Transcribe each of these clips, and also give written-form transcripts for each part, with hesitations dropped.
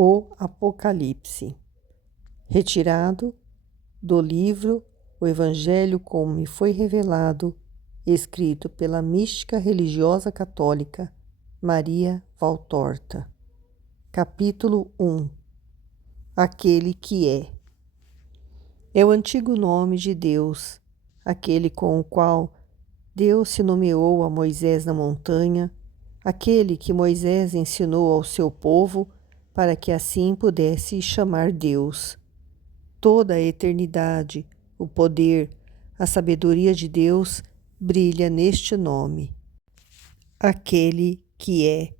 O Apocalipse, retirado do livro O Evangelho como me foi revelado, escrito pela mística religiosa católica Maria Valtorta. Capítulo 1. Aquele que é. É o antigo nome de Deus, aquele com o qual Deus se nomeou a Moisés na montanha, aquele que Moisés ensinou ao seu povo para que assim pudesse chamar Deus. Toda a eternidade, o poder, a sabedoria de Deus brilha neste nome. Aquele que é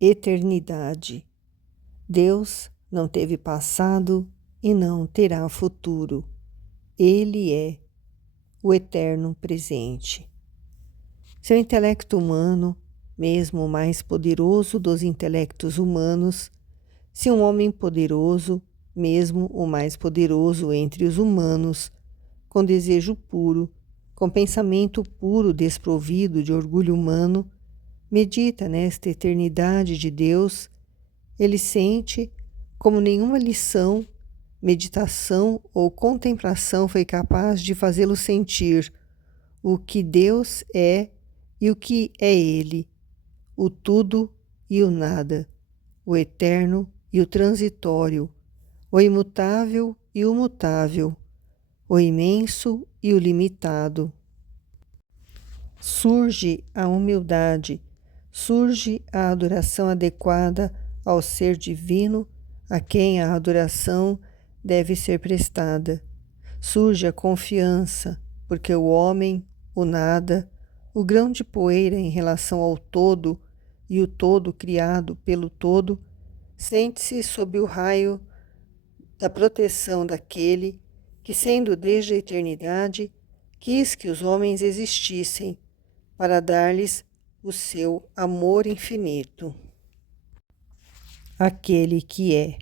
eternidade. Deus não teve passado e não terá futuro. Ele é o eterno presente. Seu intelecto humano, mesmo o mais poderoso dos intelectos humanos, se um homem poderoso, mesmo o mais poderoso entre os humanos, com desejo puro, com pensamento puro desprovido de orgulho humano, medita nesta eternidade de Deus, ele sente como nenhuma lição, meditação ou contemplação foi capaz de fazê-lo sentir o que Deus é e o que é Ele, o tudo e o nada, o eterno e o transitório, o imutável e o mutável, o imenso e o limitado. Surge a humildade, surge a adoração adequada ao ser divino a quem a adoração deve ser prestada. Surge a confiança, porque o homem, o nada, o grão de poeira em relação ao todo e o todo criado pelo todo, sente-se sob o raio da proteção daquele que, sendo desde a eternidade, quis que os homens existissem para dar-lhes o seu amor infinito. Aquele que é.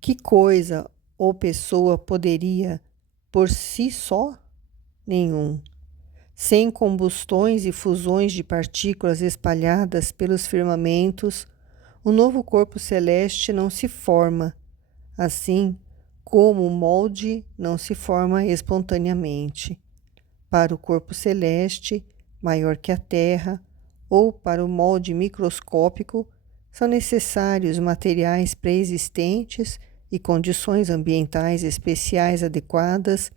Que coisa ou pessoa poderia, por si só? Nenhum. Sem combustões e fusões de partículas espalhadas pelos firmamentos, o novo corpo celeste não se forma, assim como o molde não se forma espontaneamente. Para o corpo celeste, maior que a Terra, ou para o molde microscópico, são necessários materiais pré-existentes e condições ambientais especiais adequadas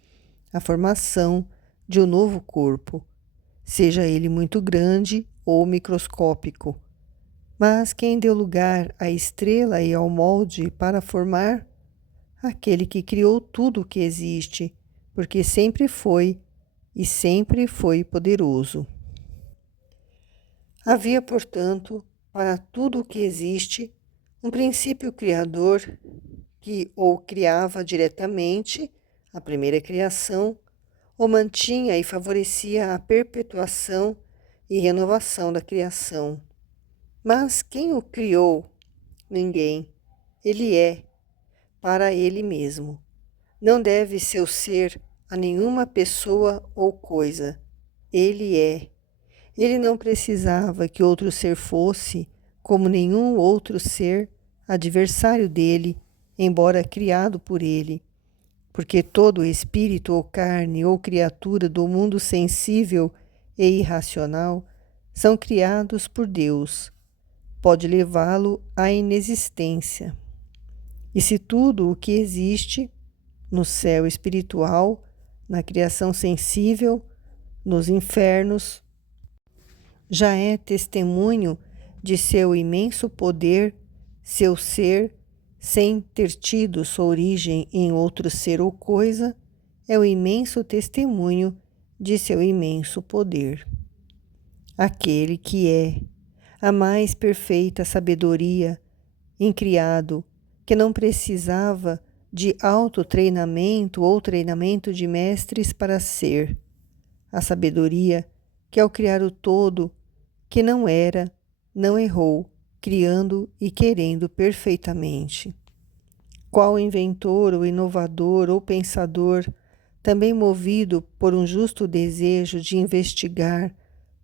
à formação de um novo corpo, seja ele muito grande ou microscópico. Mas quem deu lugar à estrela e ao molde para formar? Aquele que criou tudo o que existe, porque sempre foi e sempre foi poderoso. Havia, portanto, para tudo o que existe, um princípio criador que ou criava diretamente a primeira criação, ou mantinha e favorecia a perpetuação e renovação da criação. Mas quem o criou? Ninguém. Ele é, para ele mesmo. Não deve seu ser a nenhuma pessoa ou coisa. Ele é. Ele não precisava que outro ser fosse, como nenhum outro ser, adversário dele, embora criado por ele, porque todo espírito ou carne ou criatura do mundo sensível e irracional são criados por Deus. Pode levá-lo à inexistência. E se tudo o que existe, no céu espiritual, na criação sensível, nos infernos, já é testemunho de seu imenso poder, seu ser, sem ter tido sua origem em outro ser ou coisa, é o imenso testemunho de seu imenso poder. Aquele que é a mais perfeita sabedoria, incriado, que não precisava de autotreinamento ou treinamento de mestres para ser. A sabedoria que ao criar o todo, que não era, não errou, criando e querendo perfeitamente. Qual inventor ou inovador ou pensador, também movido por um justo desejo de investigar,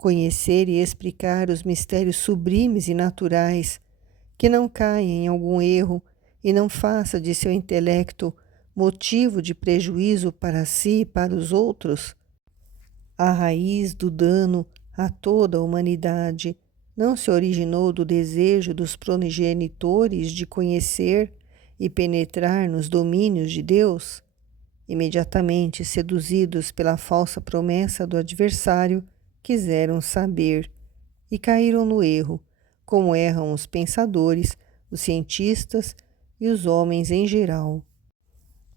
conhecer e explicar os mistérios sublimes e naturais que não caia em algum erro e não faça de seu intelecto motivo de prejuízo para si e para os outros? A raiz do dano a toda a humanidade não se originou do desejo dos progenitores de conhecer e penetrar nos domínios de Deus? Imediatamente seduzidos pela falsa promessa do adversário, quiseram saber e caíram no erro, como erram os pensadores, os cientistas e os homens em geral.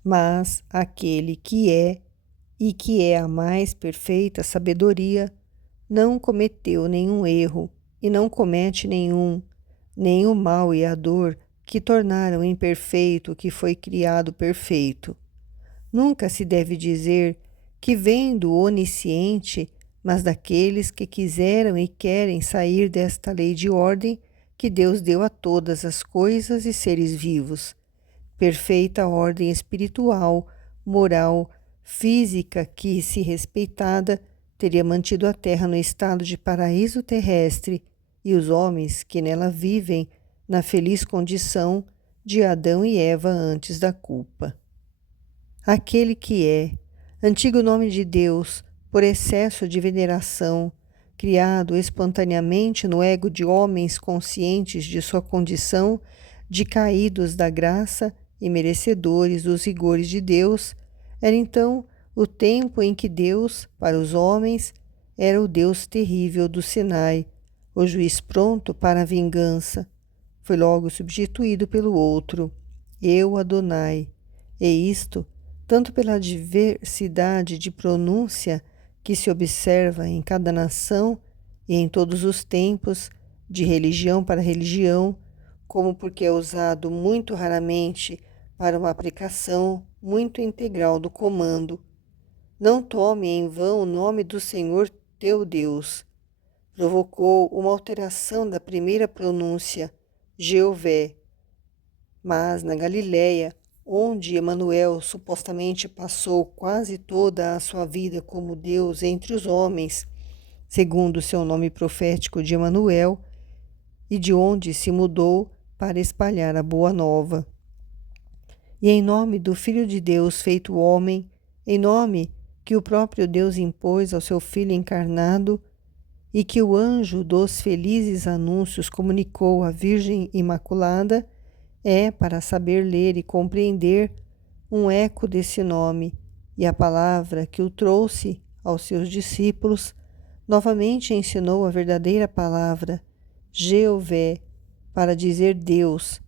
Mas aquele que é e que é a mais perfeita sabedoria, não cometeu nenhum erro e não comete nenhum, nem o mal e a dor que tornaram imperfeito o que foi criado perfeito. Nunca se deve dizer que vem do onisciente, mas daqueles que quiseram e querem sair desta lei de ordem que Deus deu a todas as coisas e seres vivos. Perfeita ordem espiritual, moral, física que, se respeitada, teria mantido a terra no estado de paraíso terrestre e os homens que nela vivem na feliz condição de Adão e Eva antes da culpa. Aquele que é, antigo nome de Deus, por excesso de veneração, criado espontaneamente no ego de homens conscientes de sua condição, de caídos da graça e merecedores dos rigores de Deus, era então o tempo em que Deus, para os homens, era o Deus terrível do Sinai, o juiz pronto para a vingança. Foi logo substituído pelo outro, Eu Adonai, e isto tanto pela diversidade de pronúncia que se observa em cada nação e em todos os tempos, de religião para religião, como porque é usado muito raramente para uma aplicação muito integral do comando. Não tome em vão o nome do Senhor teu Deus. Provocou uma alteração da primeira pronúncia, Jeové. Mas na Galiléia, onde Emanuel supostamente passou quase toda a sua vida como Deus entre os homens, segundo o seu nome profético de Emanuel, e de onde se mudou para espalhar a boa nova. E em nome do Filho de Deus feito homem, em nome que o próprio Deus impôs ao seu Filho encarnado, e que o anjo dos felizes anúncios comunicou à Virgem Imaculada, é, para saber ler e compreender, um eco desse nome, e a palavra que o trouxe aos seus discípulos novamente ensinou a verdadeira palavra, Jeové, para dizer Deus,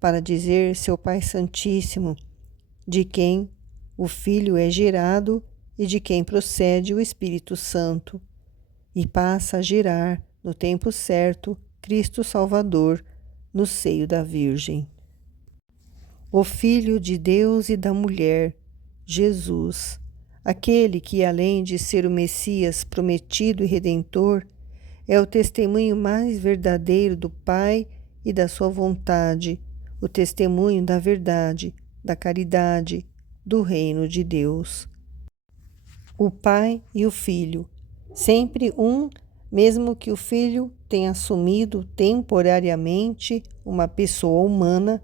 para dizer seu Pai Santíssimo, de quem o Filho é gerado e de quem procede o Espírito Santo, e passa a gerar, no tempo certo, Cristo Salvador, no seio da Virgem. O Filho de Deus e da mulher, Jesus, aquele que, além de ser o Messias prometido e redentor, é o testemunho mais verdadeiro do Pai e da sua vontade, o testemunho da verdade, da caridade, do reino de Deus. O Pai e o Filho, sempre um, mesmo que o Filho tenha assumido temporariamente uma pessoa humana,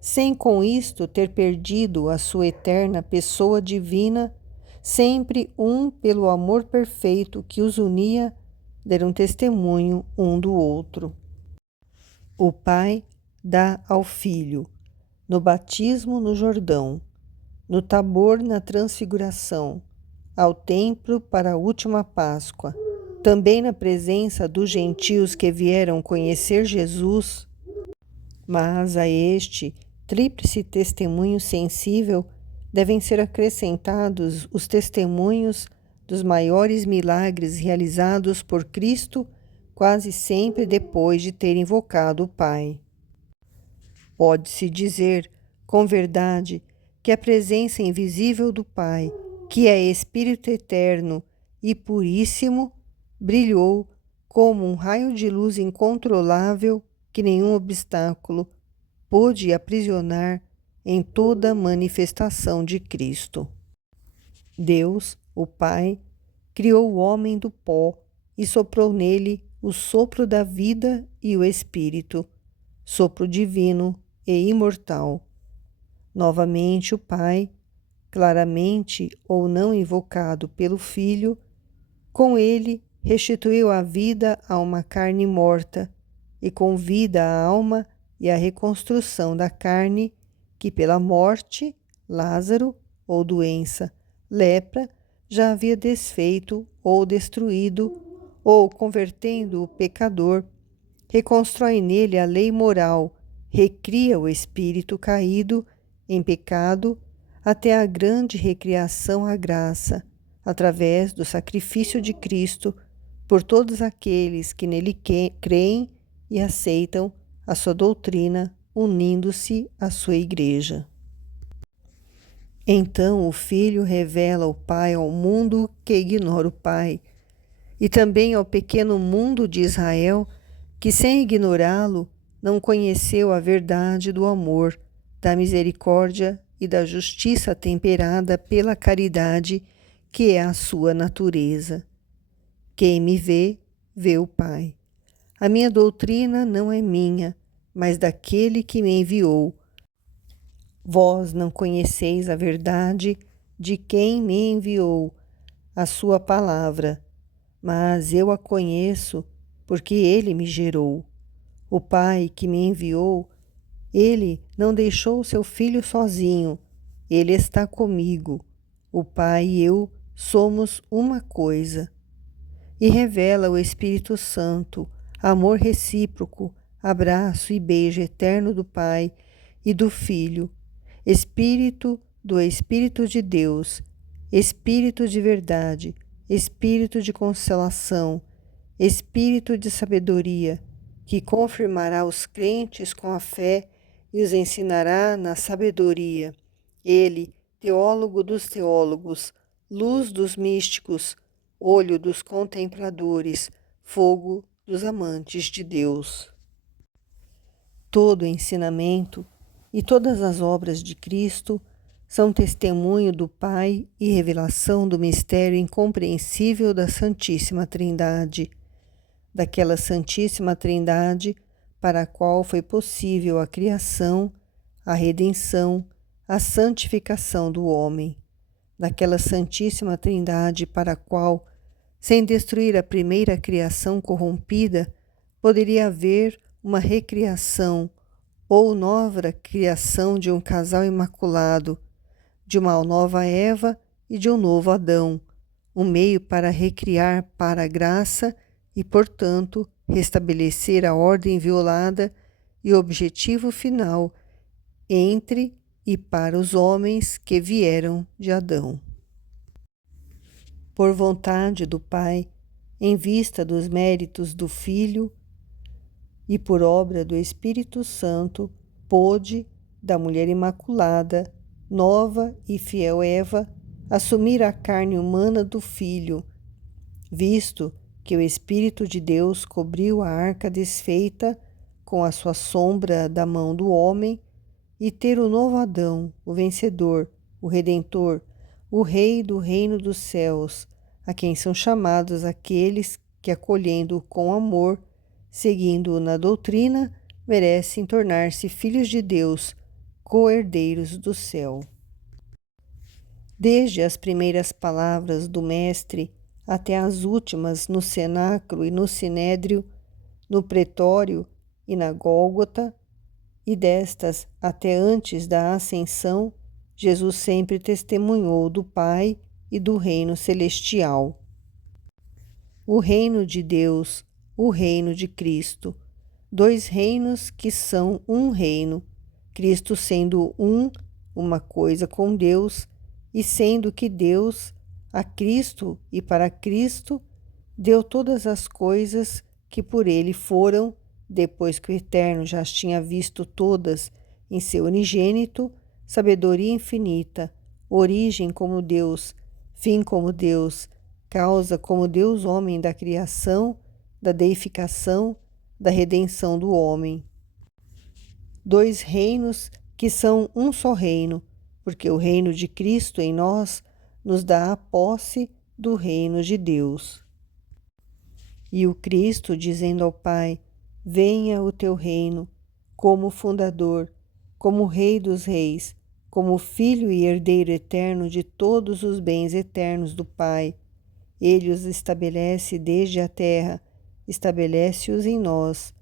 sem com isto ter perdido a sua eterna pessoa divina, sempre um pelo amor perfeito que os unia, deram testemunho um do outro. O Pai dá ao Filho, no batismo no Jordão, no Tabor na Transfiguração, ao templo para a última Páscoa, também na presença dos gentios que vieram conhecer Jesus, mas a este tríplice testemunho sensível devem ser acrescentados os testemunhos dos maiores milagres realizados por Cristo quase sempre depois de ter invocado o Pai. Pode-se dizer, com verdade, que a presença invisível do Pai, que é Espírito eterno e puríssimo, brilhou como um raio de luz incontrolável que nenhum obstáculo pôde aprisionar em toda a manifestação de Cristo. Deus, o Pai, criou o homem do pó e soprou nele o sopro da vida e o Espírito. sopro divino e imortal. Novamente o Pai, claramente ou não invocado pelo Filho, com ele restituiu a vida a uma carne morta e convida a alma e a reconstrução da carne que pela morte, Lázaro, ou doença, lepra, já havia desfeito ou destruído, ou convertendo o pecador, reconstrói nele a lei moral, recria o espírito caído em pecado até a grande recriação à graça, através do sacrifício de Cristo por todos aqueles que nele creem e aceitam a sua doutrina, unindo-se à sua igreja. Então o Filho revela o Pai ao mundo que ignora o Pai, e também ao pequeno mundo de Israel, que sem ignorá-lo não conheceu a verdade do amor, da misericórdia e da justiça temperada pela caridade, que é a sua natureza. Quem me vê, vê o Pai. A minha doutrina não é minha, mas daquele que me enviou. Vós não conheceis a verdade de quem me enviou, a sua palavra, mas eu a conheço, porque ele me gerou. O Pai que me enviou, ele não deixou seu Filho sozinho, ele está comigo. O Pai e eu somos uma coisa. E revela o Espírito Santo, amor recíproco, abraço e beijo eterno do Pai e do Filho, Espírito do Espírito de Deus, Espírito de verdade, Espírito de consolação, Espírito de sabedoria, que confirmará os crentes com a fé e os ensinará na sabedoria. Ele, teólogo dos teólogos, luz dos místicos, olho dos contempladores, fogo dos amantes de Deus. Todo o ensinamento e todas as obras de Cristo são testemunho do Pai e revelação do mistério incompreensível da Santíssima Trindade, daquela Santíssima Trindade para a qual foi possível a criação, a redenção, a santificação do homem, daquela Santíssima Trindade para a qual, sem destruir a primeira criação corrompida, poderia haver uma recriação ou nova criação de um casal imaculado, de uma nova Eva e de um novo Adão, um meio para recriar para a graça e, portanto, restabelecer a ordem violada e o objetivo final entre e para os homens que vieram de Adão. Por vontade do Pai, em vista dos méritos do Filho e por obra do Espírito Santo, pôde, da mulher imaculada, nova e fiel Eva, assumir a carne humana do Filho, visto que o Espírito de Deus cobriu a arca desfeita com a sua sombra da mão do homem, e ter o novo Adão, o vencedor, o Redentor, o Rei do reino dos céus, a quem são chamados aqueles que, acolhendo-o com amor, seguindo-o na doutrina, merecem tornar-se filhos de Deus, co-herdeiros do céu. Desde as primeiras palavras do Mestre até as últimas no cenáculo e no sinédrio, no pretório e na Gólgota, e destas até antes da ascensão, Jesus sempre testemunhou do Pai e do reino celestial. O reino de Deus, o reino de Cristo, dois reinos que são um reino, Cristo sendo uma coisa com Deus, e sendo que Deus, a Cristo e para Cristo, deu todas as coisas que por ele foram, depois que o Eterno já as tinha visto todas em seu unigênito, sabedoria infinita, origem como Deus, fim como Deus, causa como Deus homem da criação, da deificação, da redenção do homem. Dois reinos que são um só reino, porque o reino de Cristo em nós nos dá a posse do reino de Deus. E o Cristo, dizendo ao Pai: venha o teu reino, como fundador, como Rei dos reis, como Filho e herdeiro eterno de todos os bens eternos do Pai. Ele os estabelece desde a terra, estabelece-os em nós.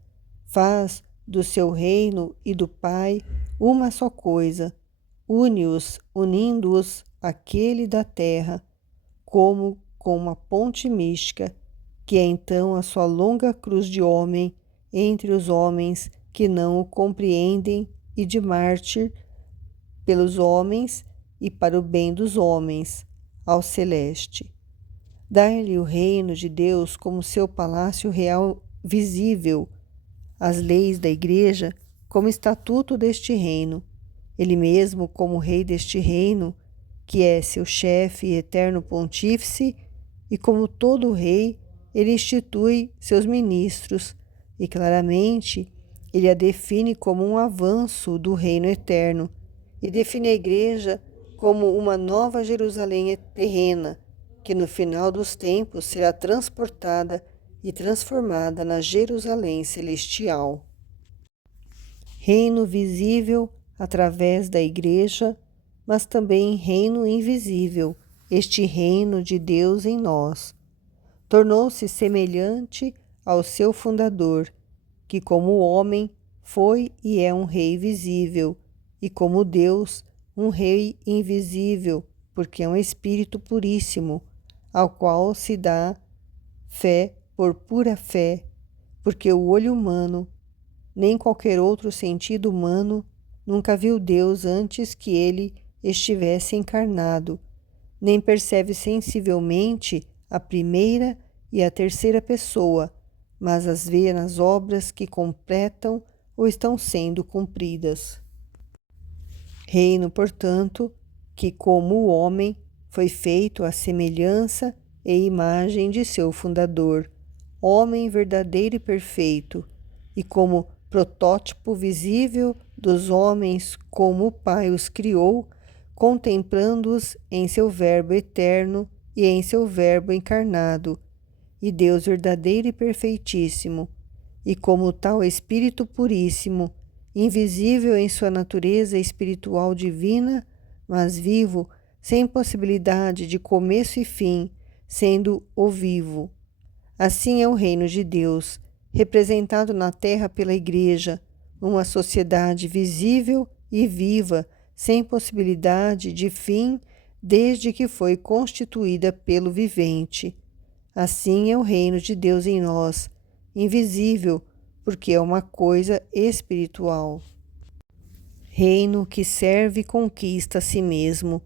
Faz do seu reino e do Pai uma só coisa, une-os, unindo-os àquele da terra, como com uma ponte mística, que é então a sua longa cruz de homem entre os homens que não o compreendem e de mártir pelos homens e para o bem dos homens, ao celeste. Dar-lhe o reino de Deus como seu palácio real visível, as leis da Igreja como estatuto deste reino, ele mesmo como rei deste reino, que é seu chefe e eterno pontífice, e como todo rei, ele institui seus ministros, e claramente ele a define como um avanço do reino eterno, e define a Igreja como uma nova Jerusalém terrena, que no final dos tempos será transportada e transformada na Jerusalém celestial. Reino visível através da Igreja, mas também reino invisível, este reino de Deus em nós. Tornou-se semelhante ao seu fundador, que como homem foi e é um rei visível, e como Deus, um rei invisível, porque é um espírito puríssimo, ao qual se dá fé por pura fé, porque o olho humano, nem qualquer outro sentido humano, nunca viu Deus antes que ele estivesse encarnado, nem percebe sensivelmente a primeira e a terceira pessoa, mas as vê nas obras que completam ou estão sendo cumpridas. Reino, portanto, que, como o homem, foi feito à semelhança e imagem de seu fundador, homem verdadeiro e perfeito, e como protótipo visível dos homens como o Pai os criou, contemplando-os em seu Verbo eterno e em seu Verbo encarnado, e Deus verdadeiro e perfeitíssimo, e como tal Espírito puríssimo, invisível em sua natureza espiritual divina, mas vivo, sem possibilidade de começo e fim, sendo o vivo. Assim é o reino de Deus, representado na terra pela Igreja, uma sociedade visível e viva, sem possibilidade de fim, desde que foi constituída pelo vivente. Assim é o reino de Deus em nós, invisível, porque é uma coisa espiritual. Reino que serve e conquista a si mesmo.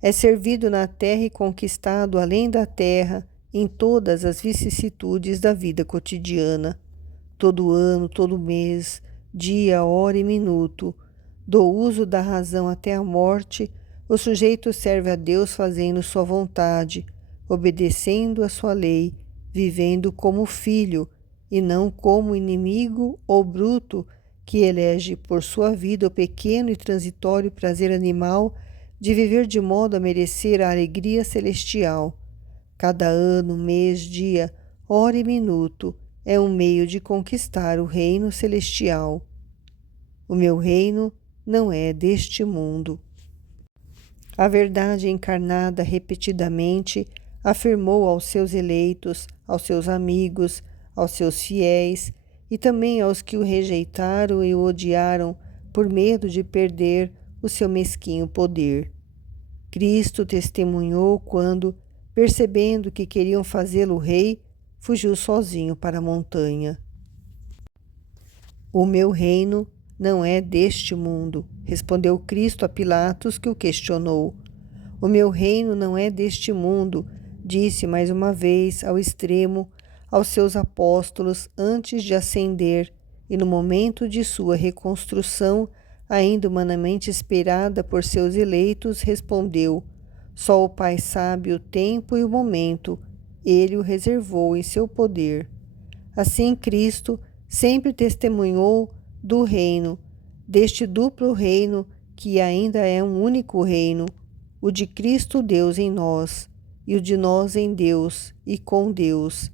É servido na terra e conquistado além da terra, em todas as vicissitudes da vida cotidiana. Todo ano, todo mês, dia, hora e minuto, do uso da razão até a morte, o sujeito serve a Deus fazendo sua vontade, obedecendo a sua lei, vivendo como filho, e não como inimigo ou bruto que elege por sua vida o pequeno e transitório prazer animal de viver de modo a merecer a alegria celestial. Cada ano, mês, dia, hora e minuto é um meio de conquistar o reino celestial. O meu reino não é deste mundo. A verdade encarnada repetidamente afirmou aos seus eleitos, aos seus amigos, aos seus fiéis e também aos que o rejeitaram e o odiaram por medo de perder o seu mesquinho poder. Cristo testemunhou quando, percebendo que queriam fazê-lo rei, fugiu sozinho para a montanha. O meu reino não é deste mundo, respondeu Cristo a Pilatos, que o questionou. O meu reino não é deste mundo, disse mais uma vez ao extremo aos seus apóstolos antes de ascender e no momento de sua reconstrução, ainda humanamente esperada por seus eleitos, respondeu: só o Pai sabe o tempo e o momento, ele o reservou em seu poder. Assim, Cristo sempre testemunhou do reino, deste duplo reino que ainda é um único reino, o de Cristo Deus em nós, e o de nós em Deus e com Deus,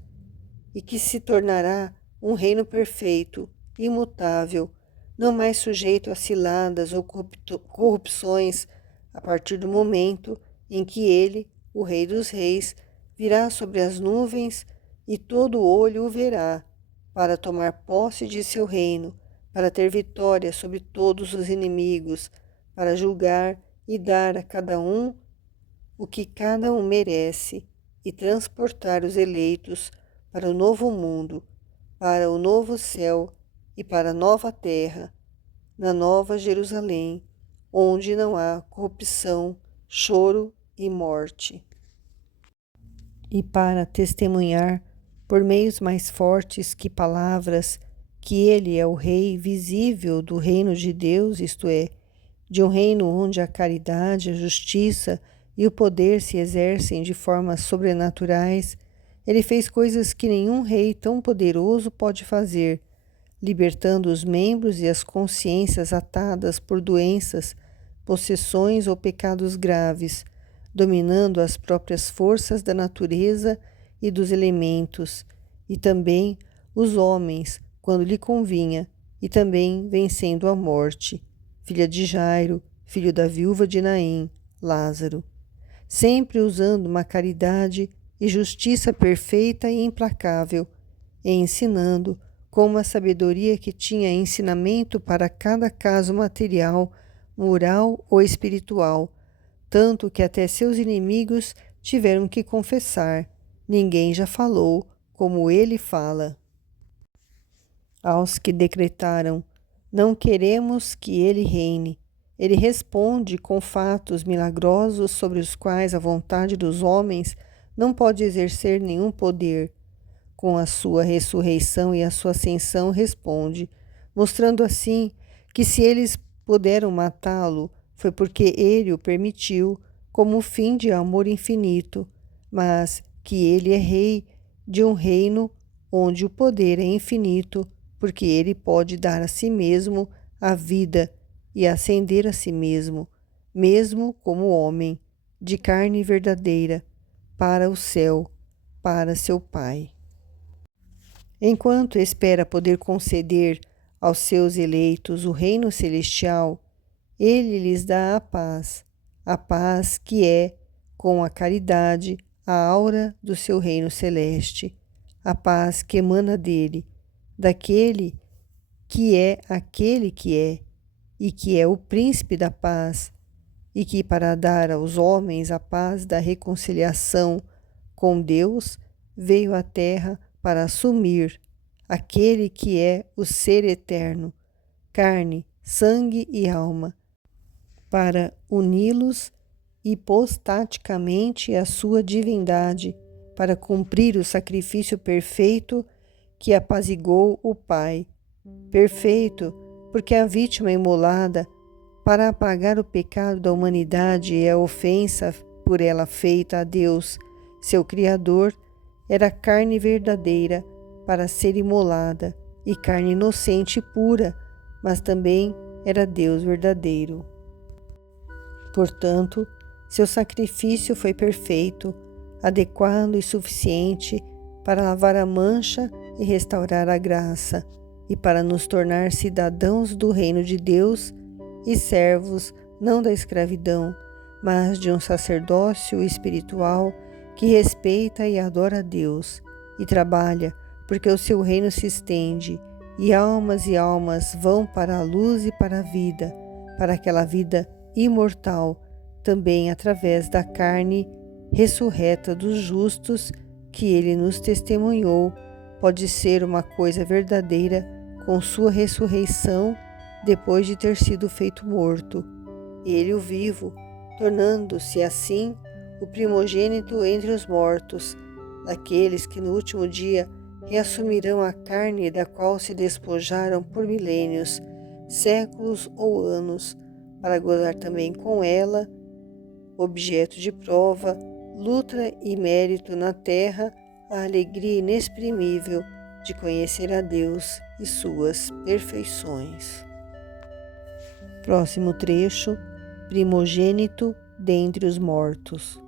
e que se tornará um reino perfeito, imutável, não mais sujeito a ciladas ou corrupções, a partir do momento em que ele, o Rei dos Reis, virá sobre as nuvens e todo olho o verá, para tomar posse de seu reino, para ter vitória sobre todos os inimigos, para julgar e dar a cada um o que cada um merece, e transportar os eleitos para o novo mundo, para o novo céu e para a nova terra, na nova Jerusalém, onde não há corrupção, choro e morte. E para testemunhar, por meios mais fortes que palavras, que ele é o Rei visível do reino de Deus, isto é, de um reino onde a caridade, a justiça e o poder se exercem de formas sobrenaturais, ele fez coisas que nenhum rei tão poderoso pode fazer, libertando os membros e as consciências atadas por doenças, possessões ou pecados graves, dominando as próprias forças da natureza e dos elementos, e também os homens, quando lhe convinha, e também vencendo a morte, filha de Jairo, filho da viúva de Naim, Lázaro, sempre usando uma caridade e justiça perfeita e implacável, e ensinando com uma sabedoria que tinha ensinamento para cada caso material, moral ou espiritual, tanto que até seus inimigos tiveram que confessar: ninguém já falou como ele fala. Aos que decretaram: não queremos que ele reine, ele responde com fatos milagrosos sobre os quais a vontade dos homens não pode exercer nenhum poder. Com a sua ressurreição e a sua ascensão responde, mostrando assim que se eles puderam matá-lo, foi porque ele o permitiu, como fim de amor infinito, mas que ele é rei de um reino onde o poder é infinito, porque ele pode dar a si mesmo a vida e ascender a si mesmo, mesmo como homem, de carne verdadeira, para o céu, para seu Pai. Enquanto espera poder conceder aos seus eleitos o reino celestial, ele lhes dá a paz que é, com a caridade, a aura do seu reino celeste, a paz que emana dele, daquele que é aquele que é, e que é o príncipe da paz, e que, para dar aos homens a paz da reconciliação com Deus, veio à terra para assumir aquele que é o ser eterno, carne, sangue e alma, para uni-los hipostaticamente à sua divindade, para cumprir o sacrifício perfeito que apaziguou o Pai. Perfeito, porque a vítima imolada para apagar o pecado da humanidade e a ofensa por ela feita a Deus, seu Criador, era carne verdadeira para ser imolada, e carne inocente e pura, mas também era Deus verdadeiro. Portanto, seu sacrifício foi perfeito, adequado e suficiente para lavar a mancha e restaurar a graça, e para nos tornar cidadãos do reino de Deus e servos não da escravidão, mas de um sacerdócio espiritual que respeita e adora a Deus e trabalha porque o seu reino se estende e almas vão para a luz e para a vida, para aquela vida imortal, também através da carne ressurreta dos justos que ele nos testemunhou, pode ser uma coisa verdadeira com sua ressurreição depois de ter sido feito morto. Ele o vivo, tornando-se assim o primogênito entre os mortos, daqueles que no último dia reassumirão a carne da qual se despojaram por milênios, séculos ou anos, para gozar também com ela, objeto de prova, luta e mérito na terra, a alegria inexprimível de conhecer a Deus e suas perfeições. Próximo trecho: primogênito dentre os mortos.